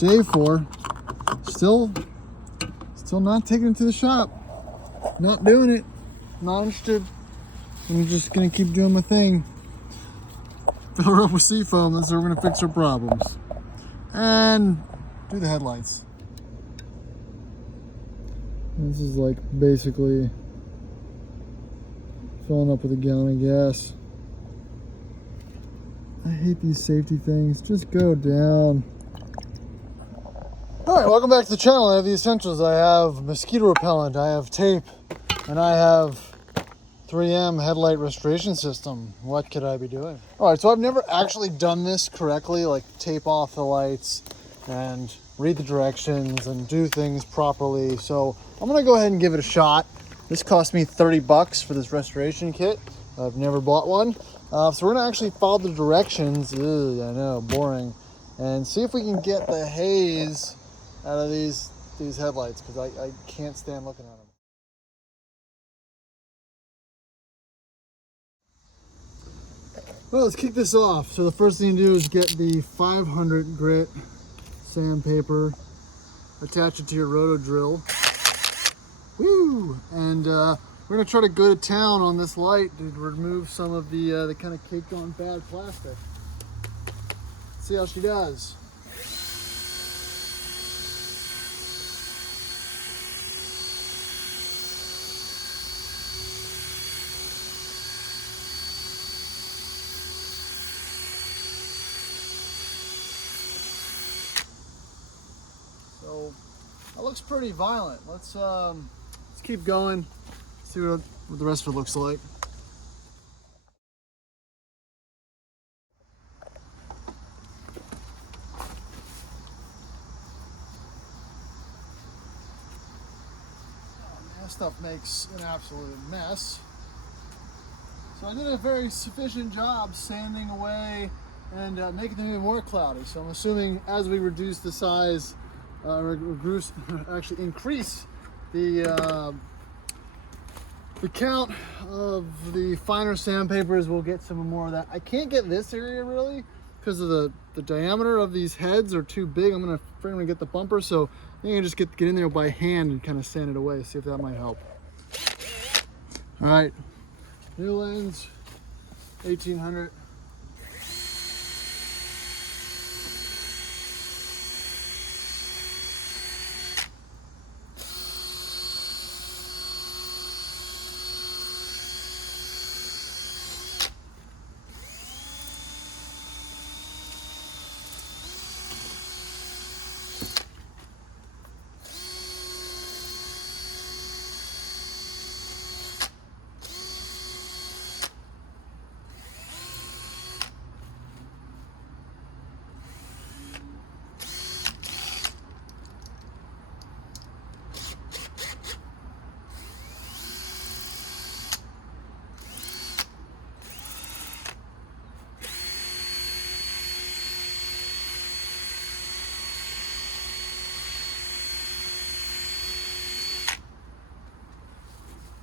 day 4. Still not taking it to the shop. Not doing it. Not interested. I'm just gonna keep doing my thing. Fill her up with seafoam. That's how we're gonna fix her problems. And do the headlights. This is like basically filling up with a gallon of gas. I hate these safety things. Just go down. All right, welcome back to the channel. I have the essentials. I have mosquito repellent, I have tape, and I have 3M headlight restoration system. What could I be doing? All right, so I've never actually done this correctly, like tape off the lights and read the directions and do things properly. So I'm gonna go ahead and give it a shot. This cost me 30 bucks for this restoration kit. I've never bought one. So we're gonna actually follow the directions. Ugh, I know, boring. And see if we can get the haze out of these headlights, because I can't stand looking at them. Well, let's kick this off. So the first thing to do is get the 500 grit sandpaper, attach it to your roto drill. Woo! And we're gonna try to go to town on this light to remove some of the kind of caked on bad plastic. See how she does. So that looks pretty violent. Let's keep going, see what the rest of it looks like. This stuff makes an absolute mess. So I did a very sufficient job sanding away and making them even more cloudy. So I'm assuming as we reduce the size, actually increase the count of the finer sandpapers, we'll get some more of that. I can't get this area really because of the diameter of these heads are too big. I'm gonna get the bumper, so I think I can just get in there by hand and kind of sand it away, see if that might help. All right, new lens, 1800.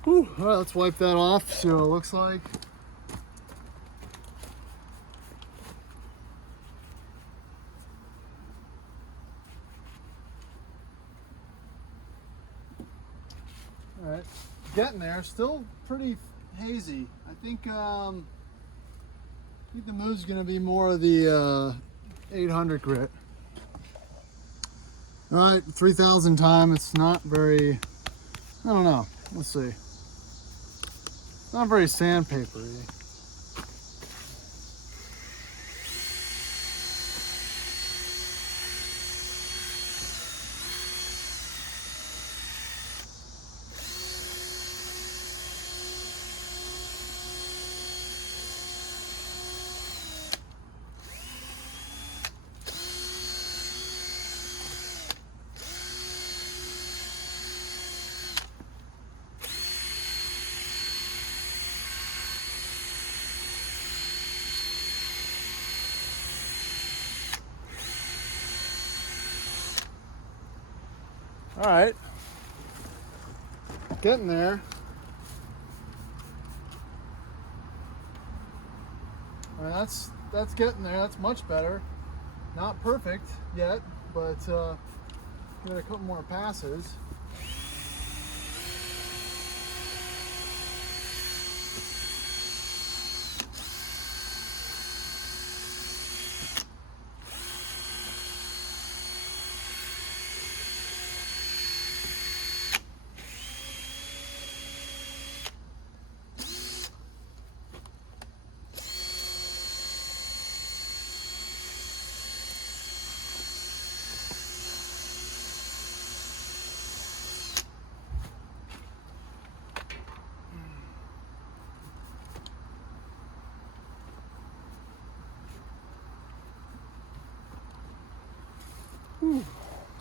Whew. All right, let's wipe that off, see what it looks like. All right, getting there, still pretty hazy. I think the move's gonna be more of the 800 grit. All right, 3,000 time, it's not very, I don't know, let's see. Not very sandpapery. All right, getting there. All right, that's getting there. That's much better. Not perfect yet. but give it a couple more passes.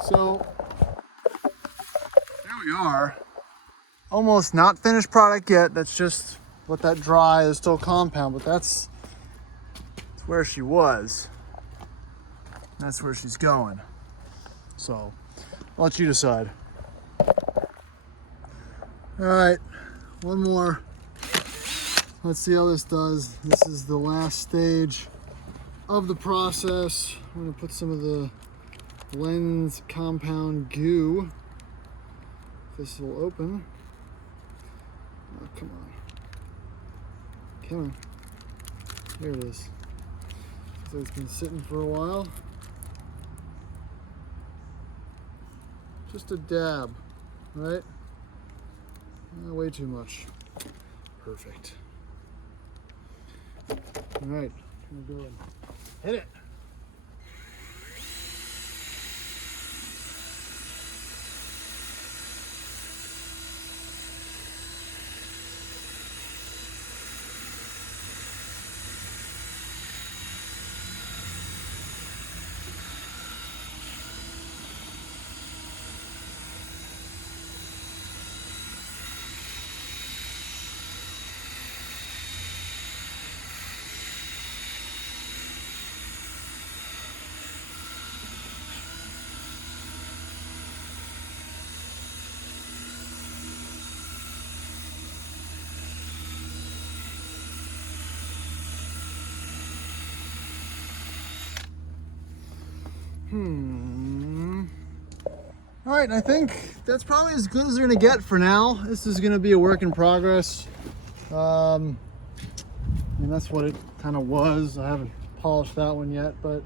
So there we are. Almost not finished product yet. That's just what that dry is, still compound, but that's where she was. That's where she's going. So I'll let you decide. All right, one more. Let's see how this does. This is the last stage of the process. I'm gonna put some of the lens compound goo. This will open. Oh, come on. Come on. There it is. So it's been sitting for a while. Just a dab, right? Way too much. Perfect. All right, gonna go and hit it. All right, I think that's probably as good as they're gonna get for now. This is gonna be a work in progress. I mean, that's what it kind of was. I haven't polished that one yet, but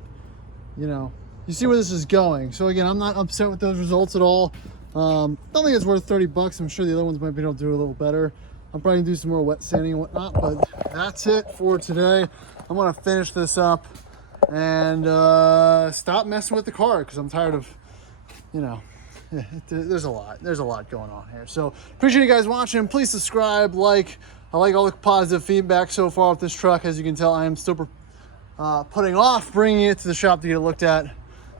you know, you see where this is going. So again, I'm not upset with those results at all. Don't think it's worth 30 bucks. I'm sure the other ones might be able to do a little better. I'll probably do some more wet sanding and whatnot, but that's it for today. I'm gonna finish this up and stop messing with the car because I'm tired of, you know, there's a lot going on here. So appreciate you guys watching. Please subscribe, like. I like all the positive feedback so far with this truck. As you can tell, I am still putting off bringing it to the shop to get it looked at.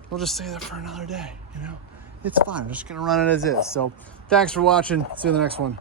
We'll just say that for another day, you know. It's fine. I'm just gonna run it as is. So thanks for watching. See you in the next one.